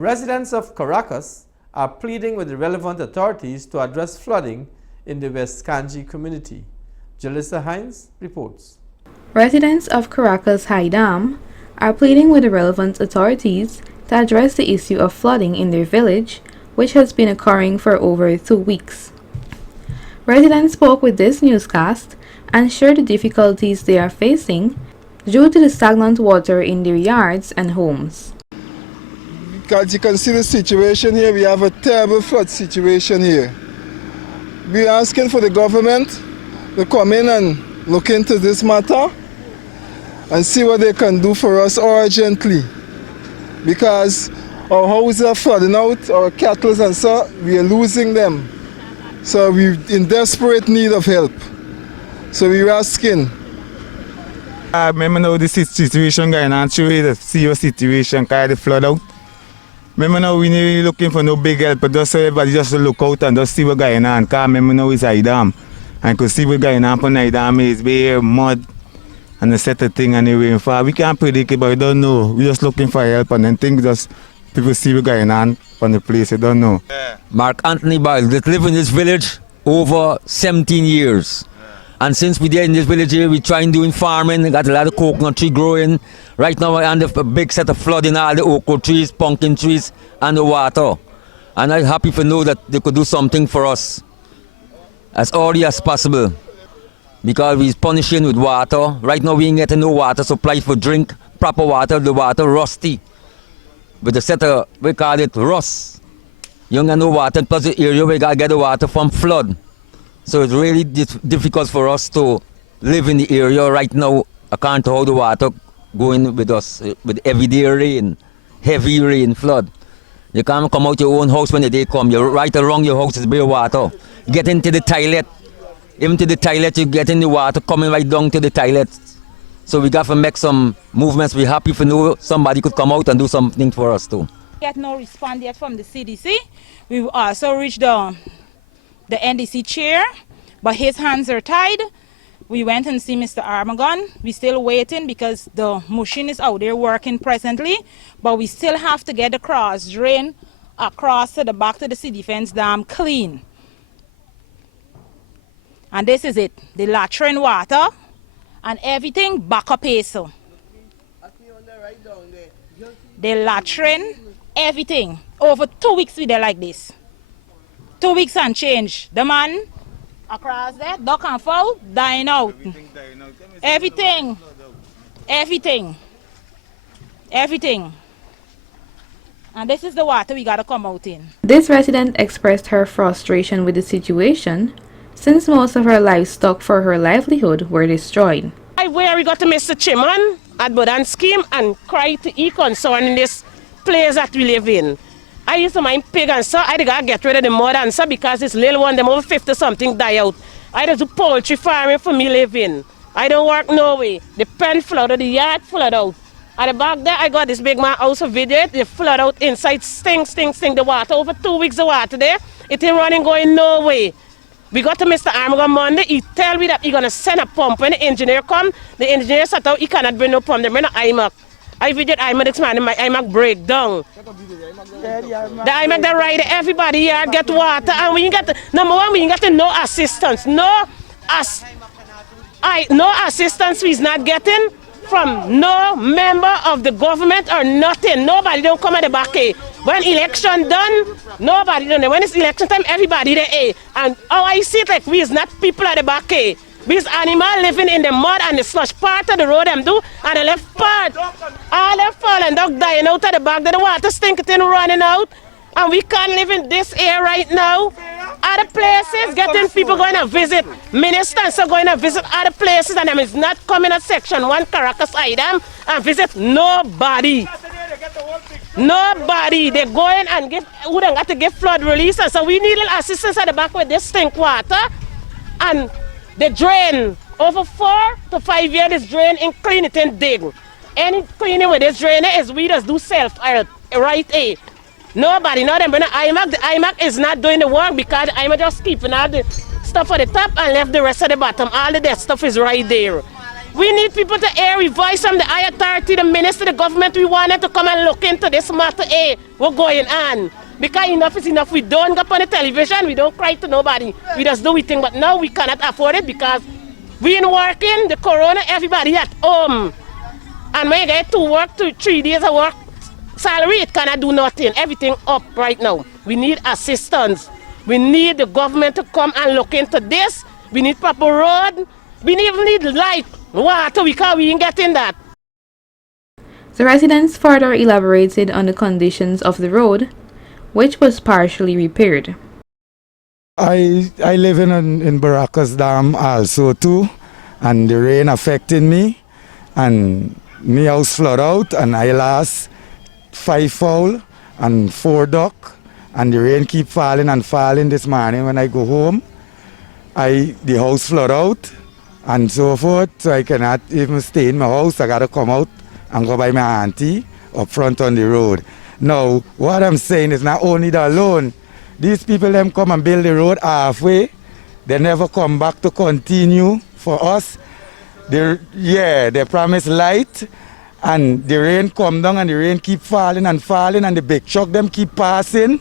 Residents of Caracas are pleading with the relevant authorities to address flooding in the West Kanji community. Jalissa Hines reports. Residents of Caracas High Dam are pleading with the relevant authorities to address the issue of flooding in their village, which has been occurring for over 2 weeks. Residents spoke with this newscast and shared the difficulties they are facing due to the stagnant water in their yards and homes. As you can see the situation here, we have a terrible flood situation here. We are asking for the government to come in and look into this matter and see what they can do for us urgently. Because our houses are flooding out, our cattle and so, we are losing them. So we're in desperate need of help. So we're asking. Remember now the situation going on through the serious situation, kind of flood out. Remember now we need looking for no big help, but just everybody just look out and just see what going on. Because remember now it's High Dam. And could see what going on High Dam is bare mud and a set of thing and the rainfall. We can't predict it, but we don't know. We're just looking for help and then things just people see what going on the place, we don't know. Mark Anthony Biles, that live in this village over 17 years. And since we're there in this village here, we trying doing farming, got a lot of coconut tree growing. Right now we're under a big set of flooding all the oak trees, pumpkin trees, and the water. And I'm happy to know that they could do something for us as early as possible. Because we're punishing with water. Right now we ain't getting no water supply for drink, proper water, the water rusty. With the set of, we call it rust. You don't get no water, plus the area we gotta get the water from flood. So it's really difficult for us to live in the area right now. I can't hold the water going with us with everyday rain, heavy rain, flood. You can't come out your own house when the day come. You're right around your house is bare water. You get into the toilet. Even to the toilet, you get in the water coming right down to the toilet. So we got to make some movements. We're happy to know somebody could come out and do something for us too. Get no response yet from the CDC. We've also reached the NDC chair, but his hands are tied. We went and see Mr. Armagon. We're still waiting because the machine is out there working presently, but we still have to get the cross drain across to the back to the Sea Defense Dam clean. And this is it, the latrine water and everything back up here. So. The latrine, everything. Over 2 weeks we there like this. 2 weeks and change. The man across there, duck and fowl, dying out. Everything. And this is the water we gotta come out in. This resident expressed her frustration with the situation since most of her livestock for her livelihood were destroyed. Where we got to Mr. Chairman at Bodan Scheme and cry to he concerning this place that we live in. I used to mind pig and so I gotta get rid of the mud and so because this little one, them over 50 something die out. I just do poultry farming for me living. I don't work no way. The pen flooded, the yard flooded out. At the back there, I got this big man house of video. They flood out inside, sting. The water, over 2 weeks of water there. It ain't running, going no way. We got to Mr. Armagon Monday. He tell me that he gonna send a pump. When the engineer come, the engineer said out he cannot bring no pump. They bring no IMAC. I visit IMAC this morning, my IMAC break down. The IMAC that ride everybody here get water, and we ain't got number one, we ain't got no assistance. No assistance we's not getting from no member of the government or nothing. Nobody don't come at the back. When election done, nobody done it. When it's election time, everybody there. And how I see it, like we is not people at the back. We is animal living in the mud and the slush part of the road them do, and the left part, all left fall and dog dying out of the back. The water stinking running out, and we can't live in this air right now. Other places, getting people going to visit, ministers are going to visit other places, and them is not coming at Section 1 Caracas Island and visit nobody. Nobody. They're going and who don't got to give flood release, and so we need little assistance at the back with this stink water. And the drain, over 4 to 5 years, this drain in clean it and dig. Any cleaning with this drain is we just do self-help, right? Nobody, not them, but IMAC, the IMAC is not doing the work because the IMAC just keeping all the stuff at the top and left the rest at the bottom. All the dead stuff is right there. We need people to hear a voice from the high authority, the minister, the government. We wanted to come and look into this matter. Hey, what's going on? Because enough is enough. We don't go on the television. We don't cry to nobody. We just do we thing. But now we cannot afford it because we ain't working. The corona, everybody at home. And when you get to work, 3 days of work, salary, it cannot do nothing. Everything up right now. We need assistance. We need the government to come and look into this. We need proper road. We even need light, water, because we ain't getting that. The residents further elaborated on the conditions of the road, which was partially repaired. I live in Caracas Dam also too, and the rain affected me, and my house flood out, and I lost 5 fowl and 4 duck, and the rain keep falling and falling this morning when I go home. The house flood out and so forth, so I cannot even stay in my house. I gotta come out and go by my auntie up front on the road. Now, what I'm saying is not only that alone, these people them come and build the road halfway, they never come back to continue for us. They promise light, and the rain come down and the rain keep falling and falling, and the big truck them keep passing.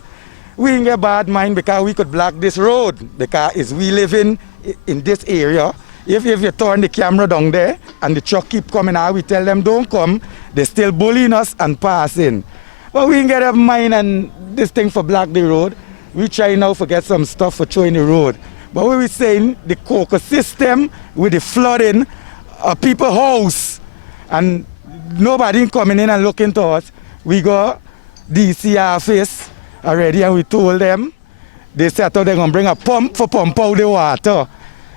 We ain't get bad mind because we could block this road because we live in this area. If you turn the camera down there and the truck keep coming out, we tell them don't come, they still bullying us and passing. But we ain't get a mind and this thing for block the road. We try now to get some stuff for throwing the road. But what we saying, the Caracas system with the flooding, people house, and nobody coming in and looking to us. We got DC office already and we told them, they said they're going to bring a pump for pump out the water.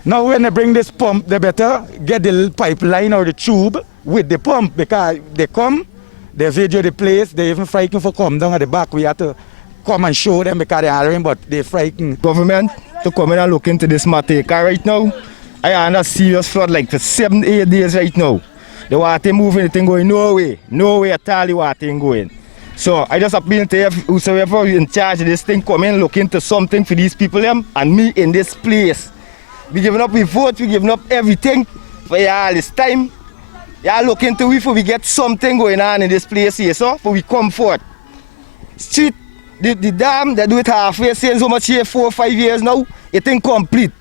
Now when they bring this pump, they better get the pipeline or the tube with the pump because they come, they video the place, they even frightened for come down at the back. We have to come and show them because they're hollering, but they're frightened. Government to come in and look into this matter. Because right now, I under serious flood like for 7-8 days right now. The water moving, the thing going nowhere at all the water ain't going. So I just appeal to whosoever in charge of this thing, come in and look into something for these people them and me in this place. We giving up, we vote, we giving up everything for y'all this time. Y'all look into we get something going on in this place here, so for we come forth. Street, the dam, they do it halfway, saying so much here, 4 or 5 years now, it ain't complete.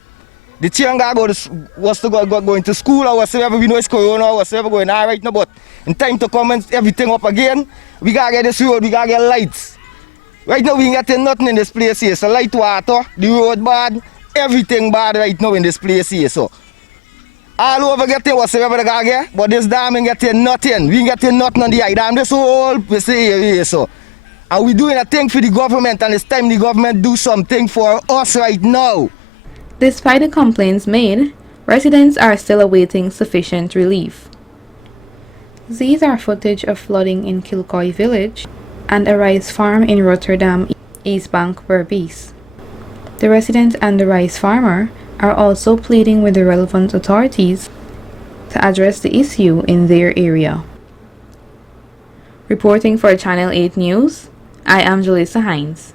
The children was to go into school or whatsoever, we know it's corona or whatsoever going on right now, but in time to come and everything up again, we gotta get this road, we gotta get lights. Right now we ain't getting nothing in this place here, so light water, the road bad, everything bad right now in this place here, so. All over getting whatsoever they gotta get, but this dam ain't getting nothing. We ain't getting nothing on the high dam, this whole place here, so. And we doing a thing for the government, and it's time the government do something for us right now. Despite the complaints made, residents are still awaiting sufficient relief. These are footage of flooding in Kilcoy village and a rice farm in Rotterdam, East Bank, Berbice. The resident and the rice farmer are also pleading with the relevant authorities to address the issue in their area. Reporting for Channel 8 News, I am Jalissa Hines.